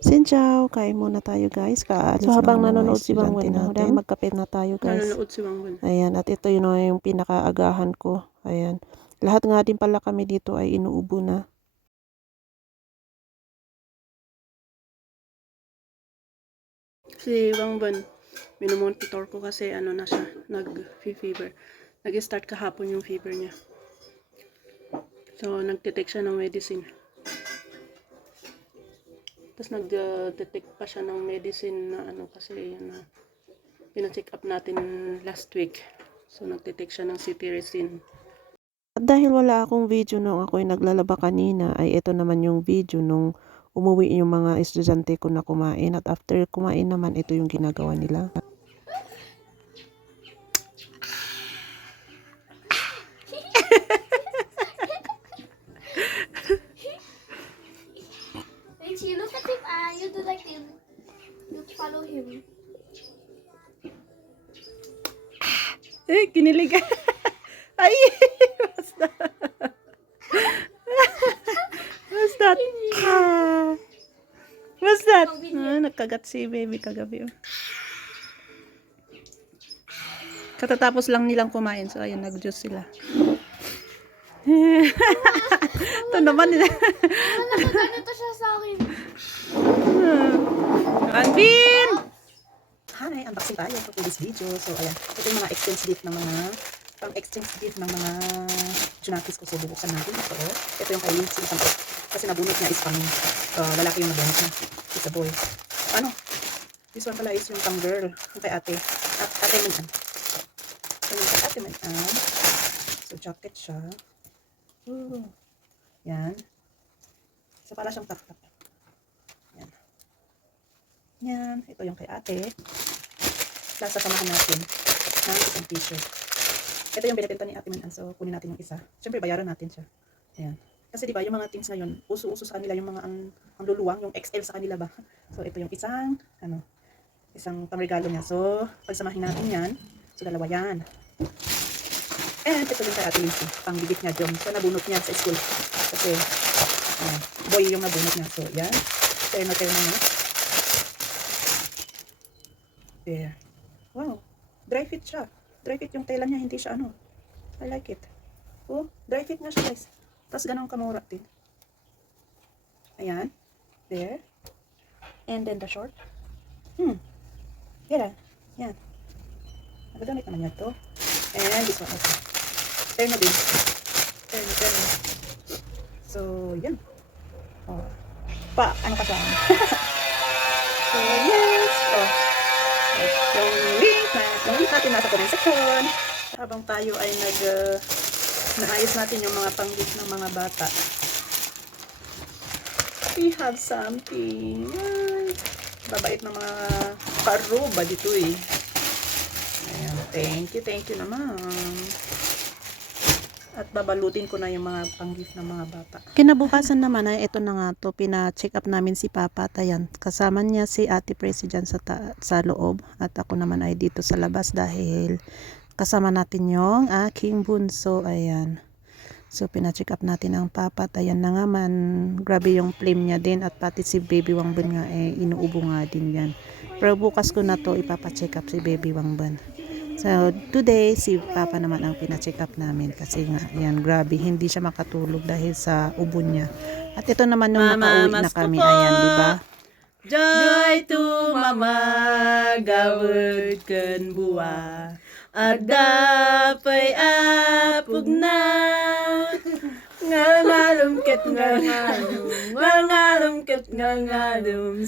Sinchow, kain muna tayo guys. Kaalis So, habang lang ng mga nanonood si Bang estudyante Wen, natin. Magkape na tayo guys. Nanonood si Bang Wen. Ayan, at ito yun yung pinakaagahan ko. Ayan. Lahat nga din pala kami dito ay inuubo na. Si Bang Wen, minomonitor ko kasi ano na siya, nag-fever. Nag-start kahapon yung fever niya. So, nagtitake siya ng medicine. Tapos nag-detect pa siya ng medicine na ano kasi yun na pina-check up natin last week. So, nagtitake siya ng cetirizine. At dahil wala akong video nung ako'y naglalaba kanina, ay ito naman yung video nung umuwi yung mga estudyante ko na kumain. At after kumain naman, ito yung ginagawa nila. You look at him, you do like him. You follow him. Eh, kinilig. Ay! What's that? What's that? What's that? Nagkagat si baby kagabi. Katatapos lang nilang kumain. So, ayun, nag-juice sila. Ito naman. Ganito siya sa akin. Anbin! Hi! Unboxing tayo for this video. So, ayan. Ito yung mga exchange gift ng mga pang-exchange gift ng mga junakis ko. So, bubuksan natin. Ito yung kay Lindsay. Kasi nabunot niya is pang lalaki yung nabunot niya. It's a boy. Ano? This one pala is yung pang girl. Yung kay ate. Ate man. So, yung kay ate man. So, jacket siya. Ooh. Yan. So, para siyang top-top. Yan. Yan. Ito yung kay ate. Plus, sasamahan natin ng isang t-shirt. Ito yung binibenta ni Ate Manan. So, kunin natin yung isa. Siyempre, bayaran natin siya. Ayan. Kasi diba, yung mga things ngayon, uso-uso sa kanila yung mga ang luluwang, yung XL sa kanila ba. So, ito yung isang pangregalo niya. So, pagsamahin natin yan. So, dalawa yan. And, ito din kay Ate Lindsay. Pangbibit niya dyan. So, nabunot niya sa school. Kasi, boy yung nabunot niya. So, yan. Terno niya. There. Wow. Dry fit siya. Dry fit yung tela niya. Hindi siya ano. I like it. Oh, dry fit nga siya guys. Tapos ganun kamura din. Ayan. There. And then the short. Yan. Yan. Nagagamit naman niya to. And this one also. Terno din. Terno. So, yan. Oh. Ano ka dyan? So, yes. Oh. Yung link natin nasa comment section. Habang tayo ay naayos natin yung mga pang-gift ng mga bata. We have something. Ay, babait ng mga karuba dito eh. Ayan, thank you naman. At babalutin ko na yung mga pang-gift ng mga bata. Kinabukasan naman ay ito na nga to, pina-check up namin si Papa. Ayan, kasama niya si Ate Presi dyan sa loob. At ako naman ay dito sa labas dahil kasama natin yung aking bunso. Ayan. So, pina-check up natin ang Papa. At ayan na nga man, grabe yung flame niya din. At pati si Baby Wangban nga inuubo nga din yan. Pero bukas ko na to ipapacheck up si Baby Wangban. So, today, si Papa naman ang pina-check up namin kasi nga, yan, grabe, hindi siya makatulog dahil sa ubo niya. At ito naman nung nakauwi na kami, ayan, di ba? Joy to mama, gawad kan buwa. At dapay apog na. Ngalumket ngalum.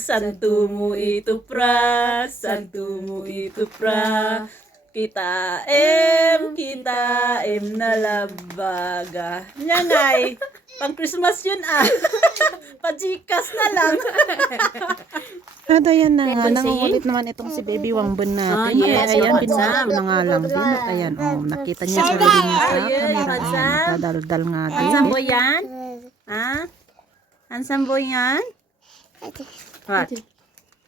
Santo mo ito pra. Kita em na labaga. Nyangay, pang Christmas yun Pajikas na lang. At ayan na nga, nangungulit naman itong si Baby Wangban natin. yes, Ayan, yes, binuhat na nga lang din. At ayan, nakita niya sarili niya sa camera. Ayan, nagdadaldal nga din. Handsome boy yan? Handsome boy yan? What?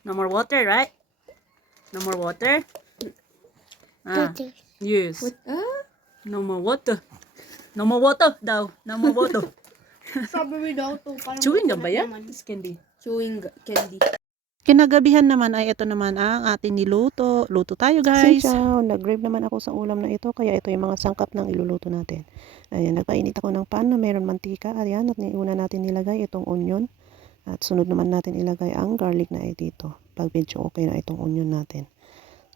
No more water, right? No more water? Yes. No more water. No more water daw. No more water. Strawberry daw to. Chewing gum ba yan? It's candy. chewing candy. Kinagabihan naman ay ito naman ang ating niluto. Luto tayo guys. Sinchaw, nag-grave naman ako sa ulam na ito, kaya ito yung mga sangkap ng iluluto natin. Ayan, nagpainit ako ng pan na mayroon mantika. Ayan, at una natin nilagay itong onion. At sunod naman natin ilagay ang garlic na dito. Pag medyo okay na itong onion natin.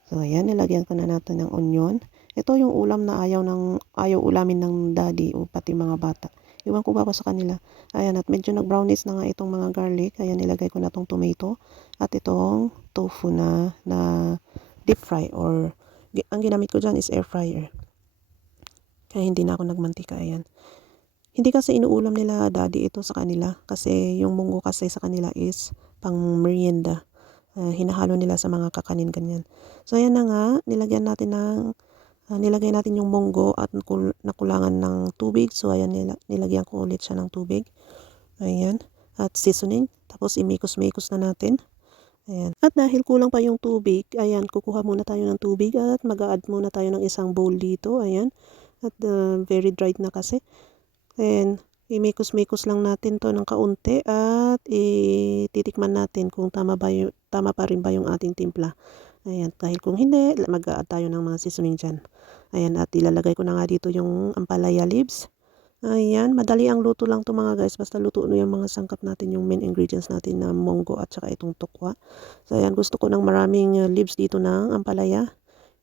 So ayan, nilagyan ko na natin ng onion. Ito yung ulam na ayaw ulamin ng daddy o pati mga bata. Iwan ko ba sa kanila. Ayan, at medyo nag-brownish na nga itong mga garlic. Ayan, nilagay ko na itong tomato. At itong tofu na deep fry or ang ginamit ko dyan is air fryer. Kaya hindi na ako nagmantika. Ayan. Hindi kasi inuulam nila daddy ito sa kanila. Kasi yung munggo kasi sa kanila is pang merienda. Hinahalo nila sa mga kakanin ganyan. So ayan na nga, nilagyan natin nilagay natin yung munggo at nakulangan ng tubig. So ayan, nilagyan ko ulit siya ng tubig. Ayan. At seasoning. Tapos imikos-mikos na natin. Ayan. At dahil kulang pa yung tubig, ayan, kukuha muna tayo ng tubig at mag-a-add muna tayo ng isang bowl dito. Ayan. At very dried na kasi. Ayan. Imikos-mikos lang natin to ng kaunti at titikman natin kung tama pa rin ba yung ating timpla. Ayan, dahil kung hindi, mag-a-add tayo ng mga seasoning dyan. Ayan, at ilalagay ko na nga dito yung ampalaya leaves. Ayan, madali ang luto lang to mga guys. Basta luto na yung mga sangkap natin, yung main ingredients natin na munggo at saka itong tokwa. So ayan, gusto ko ng maraming leaves dito ng ampalaya.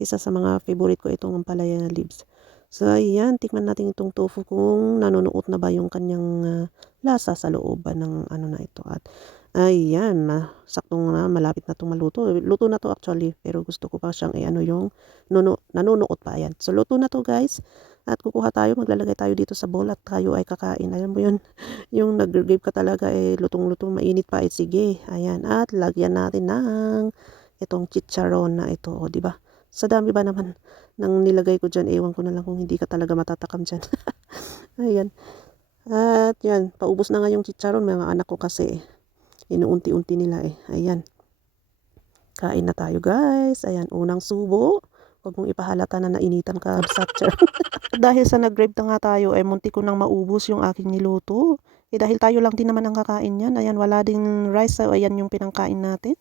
Isa sa mga favorite ko itong ampalaya na leaves. So ayan, tikman natin itong tofu kung nanunuot na ba yung kanyang lasa sa looban ng ano na ito. At ayan, saktong na malapit na itong maluto. Luto na to actually, pero gusto ko pa siyang yung nanunuot pa. Ayan. So luto na to guys. At kukuha tayo, maglalagay tayo dito sa bowl at tayo ay kakain. Alam mo yun, yung nag-grave ka talaga lutong-lutong mainit pa. Sige, ayan. At lagyan natin ng itong chicharon na ito. O, diba? Sa dami ba naman nang nilagay ko dyan, ewan ko na lang kung hindi ka talaga matatakam dyan. Ayan. At yan, paubos na nga yung chicharon. Mga anak ko kasi inuunti-unti nila Ayan. Kain na tayo guys. Ayan, unang subo. Huwag mong ipahalata na nainitan ka, satcher. Dahil sa nag-grave na nga tayo, munti ko nang maubos yung aking niluto. Dahil tayo lang din naman ang kakain yan. Ayan, wala ding rice. So, ayan yung pinangkain natin.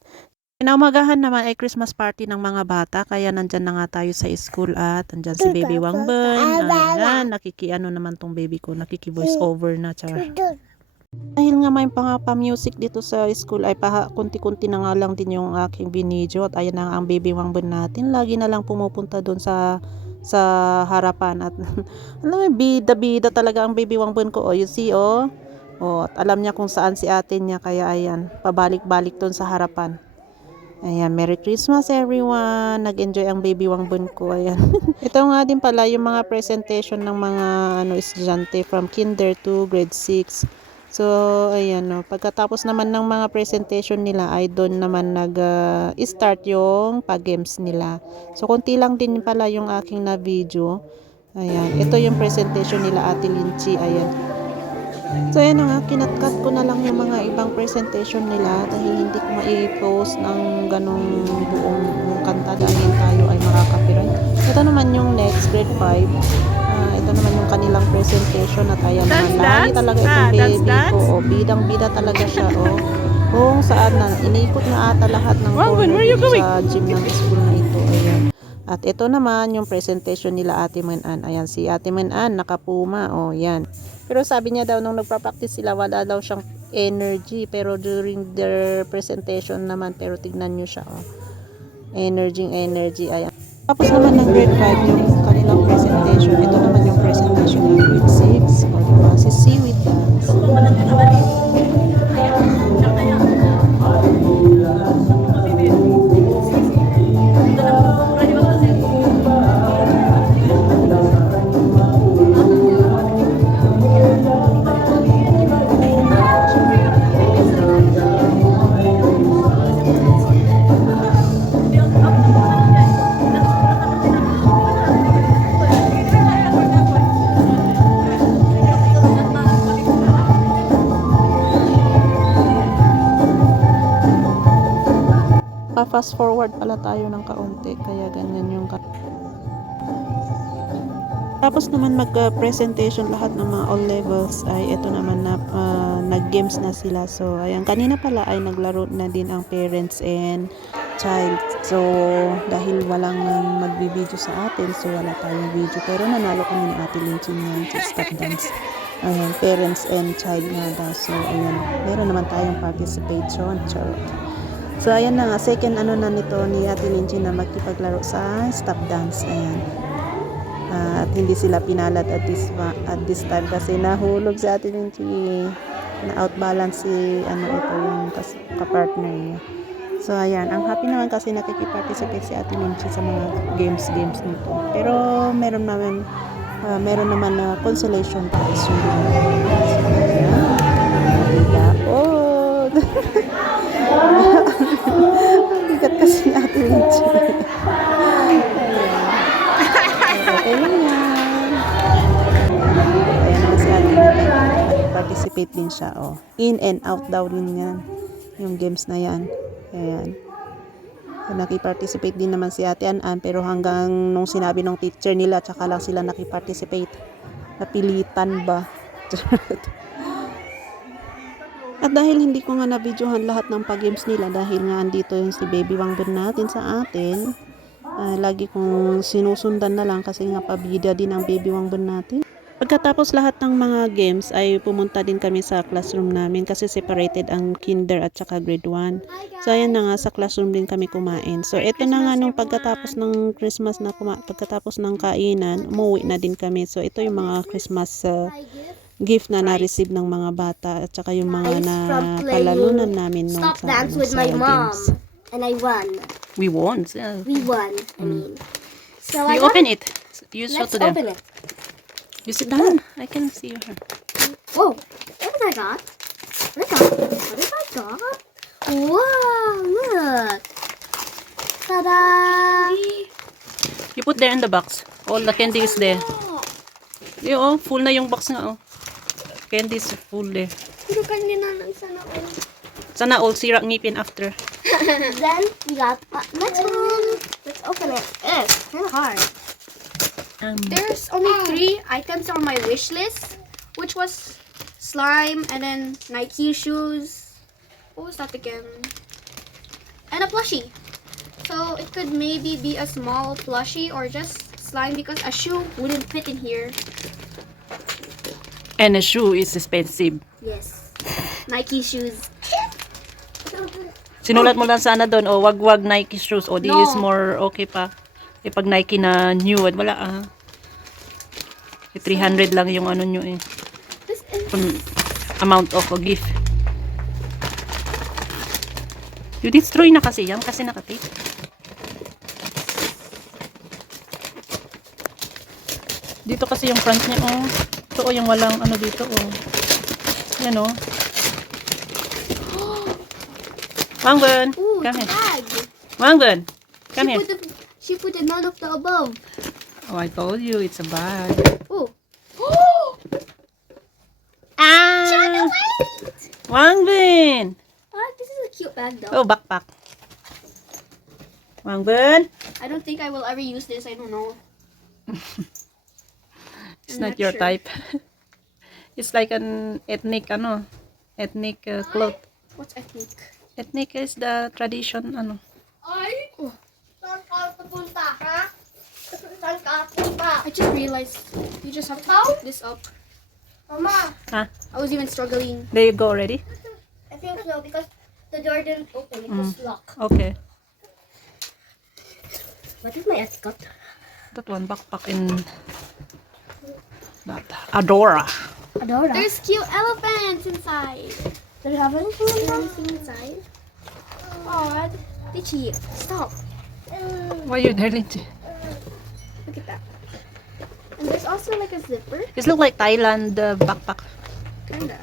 Kinaumagahan naman ay Christmas party ng mga bata, kaya nandyan na nga tayo sa school at nandyan si Baby Wangbun. Ayan, nakikiano naman tong baby ko, nakiki-voice over na, char. Dahil nga may pa-music dito sa school ay kunti-kunti na nga lang din yung aking binidyo at ayan na nga ang Baby Wangbun natin. Lagi na lang pumupunta doon sa harapan at alam mo, bida-bida talaga ang Baby Wangbun ko. You see, at alam niya kung saan si ate niya, kaya ayan, pabalik-balik doon sa harapan. Ayan, Merry Christmas everyone. Nag-enjoy ang Baby Wangbun ko. Ayan. Ito nga din pala yung mga presentation ng mga estudyante from kinder to grade 6. So, ayan, pagkatapos naman ng mga presentation nila ay doon naman nag-start yung pag-games nila. So, konti lang din pala yung aking na video. Ayan, ito yung presentation nila Ate Linchi. Ayan. So ayan na nga, kinatkat ko na lang yung mga ibang presentation nila dahil hindi ko ma-post ng ganong buong kanta dahil tayo ay makaka-copyright. Ito naman yung next, grade 5. Ito naman yung kanilang presentation at ayan naman, lagi talaga itong baby ko. Bidang-bida talaga siya. Kung saan na, iniikot na ata lahat ng corner sa gym ng school na ito. Ayan. At ito naman yung presentation nila Ate Manan. Ayan, si Ate Manan nakapuma. Yan. Pero sabi niya daw nung nagpa-practice sila, wala daw siyang energy. Pero during their presentation naman, pero tignan nyo siya. Energy. Ayan. Tapos naman ng grade 5 yung kanilang presentation. Ito naman yung presentation ng grade 6. Diba? Si Seaweed Dance. Pa-fast forward pala tayo ng kaunti, kaya ganyan yung tapos naman mag-presentation lahat ng mga all levels ay ito naman na nag-games na sila. So, ayan, kanina pala ay naglaro na din ang parents and child. So, dahil walang magbibideo sa atin, so wala tayong video. Pero nanalo kami ni Ate Linchin yan sa stop dance. Ayan, parents and child nga daw. So, ayan, meron naman tayong participation. Charot. So, ayan na nga, second ano na nito ni Ate Linchin na magkipaglaro sa stop dance. Ayan. At hindi sila pinalad at this time kasi nahulog si Ate Linchin. Na-outbalance si ano ito yung kapartner niya. So, ayan. Ang happy naman kasi nakikiparticipate si Ate Linchin sa mga games nito. Pero, meron naman na consolation prize. So, ayan. Daod. Ang bigat kasi ni Ate Linchin. Okay lang yan. Ayan naman si Ate Linchin. Participate din siya. Oh. In and out daw din yan. Yung games na yan. Ayan. So, nakiparticipate din naman si Ate Anan, pero hanggang nung sinabi ng teacher nila, tsaka lang sila nakiparticipate. Napilitan ba? At dahil hindi ko nga na-videohan lahat ng pag-games nila, dahil nga andito yung si Baby Wangbin natin sa atin, lagi kong sinusundan na lang kasi nga pabida din ang Baby Wangbin natin. Pagkatapos lahat ng mga games ay pumunta din kami sa classroom namin kasi separated ang kinder at saka grade 1. So ayan na nga, sa classroom din kami kumain. So eto na nga nung pagkatapos ng Christmas na pagkatapos ng kainan, umuwi na din kami. So ito yung mga Christmas gift na na-receive ng mga bata at saka yung mga napalalunan namin nung Stop dance with my mom. games. And I won. We won. We won. I mean. So You I open it. You show Let's to them. open it. You sit down. I can see your hand. Whoa! What did I got? What did I got? Wow! Look! Ta-da! You put there in the box. All the candy is there. Oh, full na yung box nga, oh. Candy is full there. Pero kanina lang sana ako. Sana all sira ngipin after. Then we got next one. Let's open it. It's kind of hard. There's only 3 items on my wish list, which was slime and then Nike shoes. What was that again? And a plushie. So it could maybe be a small plushie or just slime because a shoe wouldn't fit in here. And a shoe is expensive. Yes. Nike shoes. Sinulat mo lang sana doon, oh, wag Nike shoes. Oh, this No. is more okay pa. Eh, pag Nike na new, wala ah. 300 lang yung ano nyo eh. This is Amount of a gift. You destroy na kasi yan kasi nakatape. Dito kasi yung front niya, oh. Ito, oh, yung walang ano dito, oh. Yan, oh. Wangbin, ooh, come it's a here. bag. Wangbin, come here. She put none of the above. Oh, I told you, it's a bag. Oh. Ah! Wangbin! This is a cute bag though. Oh, backpack. Wangbin? I don't think I will ever use this. I don't know. It's I'm not not your sure. type. It's like an ethnic, cloth. What's ethnic? Ethnic is the tradition, Ay! Oh. Saan ka pupunta, ha? Saan ka pupunta? I just realized you just have to pick this up. Mama, Huh? I was even struggling. There you go already? I think so because the door didn't open. It was locked. Okay. What is my etiquette? That one, backpack in that. Adora. Adora. There's cute elephants inside. Do you have anything inside? Oh, Ditchy, stop. Why are you there, Lindsay? Look at that. And there's also like a zipper. This look like Thailand backpack. Kinda.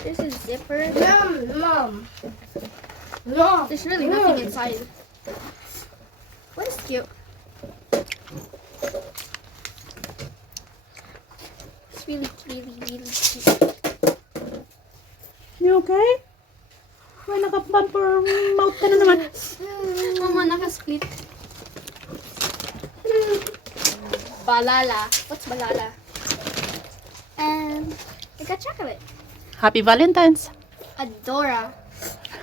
There's a zipper. Mom. There's really nothing inside. What is cute? It's really cute. You okay? Why naka-bumper mouth ka na naman? Mama, naka-split. Balala. What's balala? And I got chocolate. Happy Valentine's. Dora.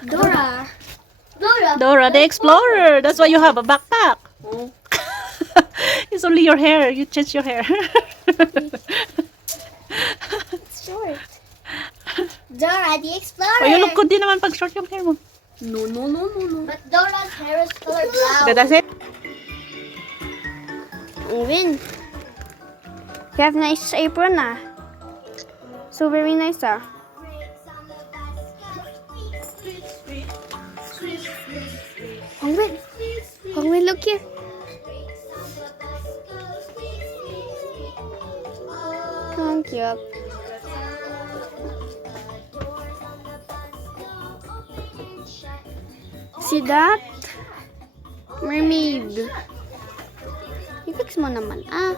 Dora. Dora the Explorer. That's why you have a backpack. Oh, It's only your hair. You change your hair. It's short. Dora the Explorer. Oh, you look good din naman pag short yung hair mo. no. But Dora's hair is colored brown. That's it. Vin, you have nice apron ah. So very nice ah. Hongwin, look here. Come cute. See that? Mermaid. I-fix mo naman ah.